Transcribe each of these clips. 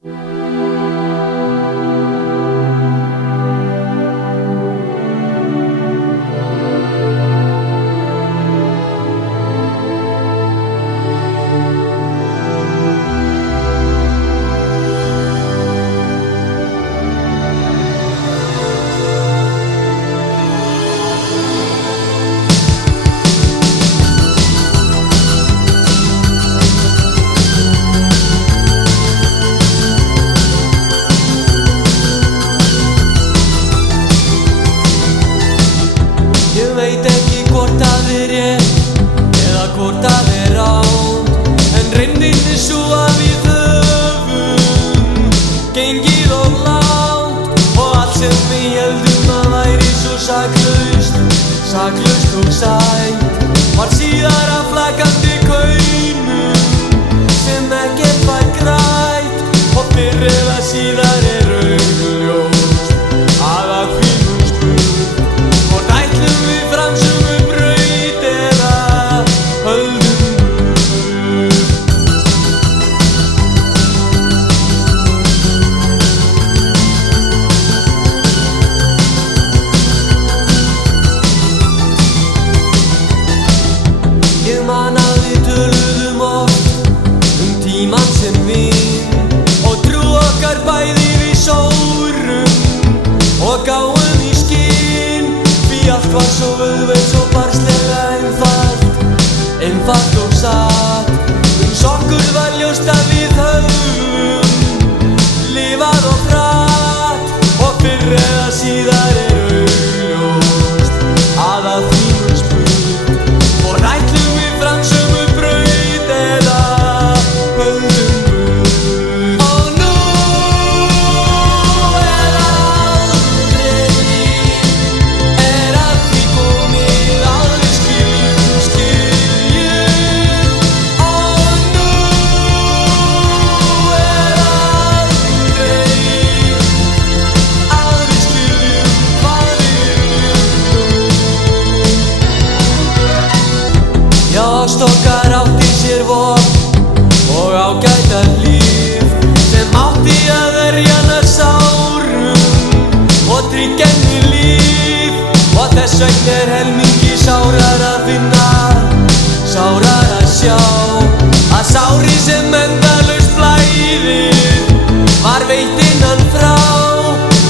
Ég veit ekki hvort það rétt eða hvort það rangt, en reyndin sú að við höfum gengið of langt og allt sem við héldum að væri svo saklaust og sætt var síðar að flækandi kaunum sem ekkert var grætt, og fyrr eða síðar augljóst að því nú spurt hvort ætlum við fram sömu braut eða höldum burt. Ég man að við töluðum oft tímann sem vin og trú okkar bæði við sórum og gáum í skinn, því allt var svo auðvelt, svo barnslega einfalt og satt. Okkur var ljóst að við höfum lifað of hratt, og fyrr eða síðar augljóst að því nú spurt hvort ætlum við fram sömu braut eða höldum burt. Og nú eða aldrei að því komið að við skiljum. Og nú eða aldrei að við skiljum hvað við viljum. Já, ást okkar átti sér vopn og ágæta líf sem átti að verja hana sárum og tryggja henni líf, og þess vegna helmingi sárar að finna, sárar að sjá að sári sem endalaust blæðir var veitt innan frá,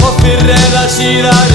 og fyrr eða síðar